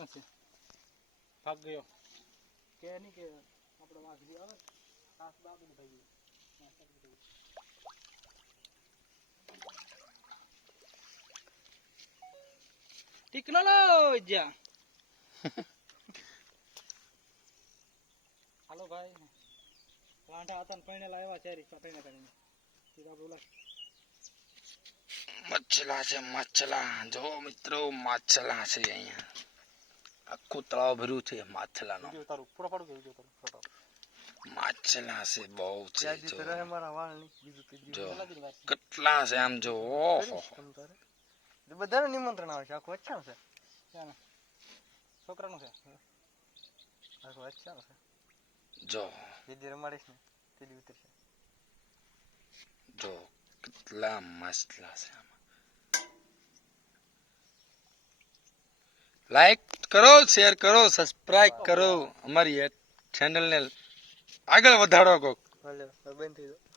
ભાગ ગયો કે નહીં કે આપણે વાઘરી આવે સાસ બાબીને ભાઈ ટેકનોલોજી હાલો ભાઈ લાંઠા હતા ને પૈણેલા આવ્યા છે પૈણે કરીને સીધા બોલા મચ્છલા છે મચ્છલા જો મિત્રો માછલા છે અહીંયા આખું તળાવ ભર્યું છે માછલાનો તારું પૂરો પાડું કે વિડિયો તારું ફોટો માછલા છે બહુ છે જો મારા વાળ ની બીજું જો કેટલા છે આમ જો ઓહો બધાને નિમંત્રણ આવે છે આખું અચ્છા છે છોકરાનું છે આખું અચ્છા છે જો વિદ્યા રમાડીશ ને તેલી ઉતરશે જો કેટલા માછલા છે આમાં લાઈક કરો શેર કરો સબસ્ક્રાઇબ કરો અમારી ચેનલ ને આગળ વધારો કોક ભલે બંધ થઈ ગયો